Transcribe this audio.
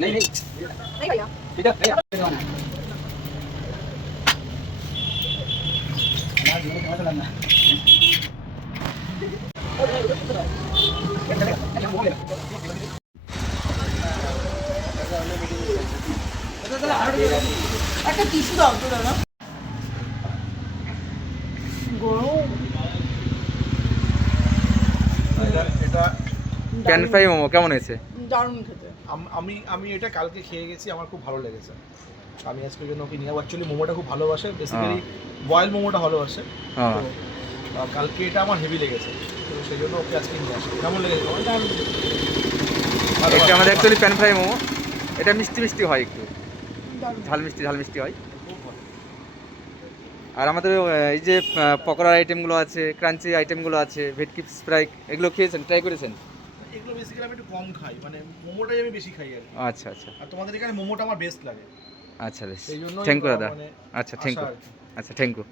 नहीं नहीं नहीं भैया इधर भैया একটা টিস্যু দাও তো দাদা গরম এটা প্যান ফ্রাই মোমো কেমন হয়েছে? দারুণ খেতে আমি এটা কালকে খেয়ে গেছি, আমার খুব ভালো লেগেছে। আমি আজকের জন্য ওকে নিয়ে অ্যাকচুয়ালি মোমোটা খুব ভালোবাসে, বেসিক্যালি বয়েল মোমোটা ভালোবাসে। হ্যাঁ তো কালকে এটা আমার হেভি লেগেছে, তো সেই জন্য ওকে আজকে নিয়ে আসি। কেমন লেগেছে? এটা আমাদের অ্যাকচুয়ালি প্যান ফ্রাই মোমো, এটা মিষ্টি মিষ্টি হয়, একটু দারুণ ঝাল মিষ্টি হয়। আর আমাদের এই যে পকোড়ার আইটেমগুলো আছে, ক্রাঞ্চি আইটেমগুলো আছে, ভেটকি ফ্রাই, এগুলো খেয়েছেন, ট্রাই করেছেন? এগুলো বেসিক্যালি আমি একটু কম খাই, মানে মোমোটাই আমি বেশি খাই আর কি। আচ্ছা আচ্ছা আর তোমাদের এখানে মোমোটা আমার বেস্ট লাগে, আচ্ছা, বেশ সেই জন্য থ্যাংক ইউ দাদা। মানে আচ্ছা থ্যাংক ইউ, আশা আর কি। আচ্ছা থ্যাংক ইউ।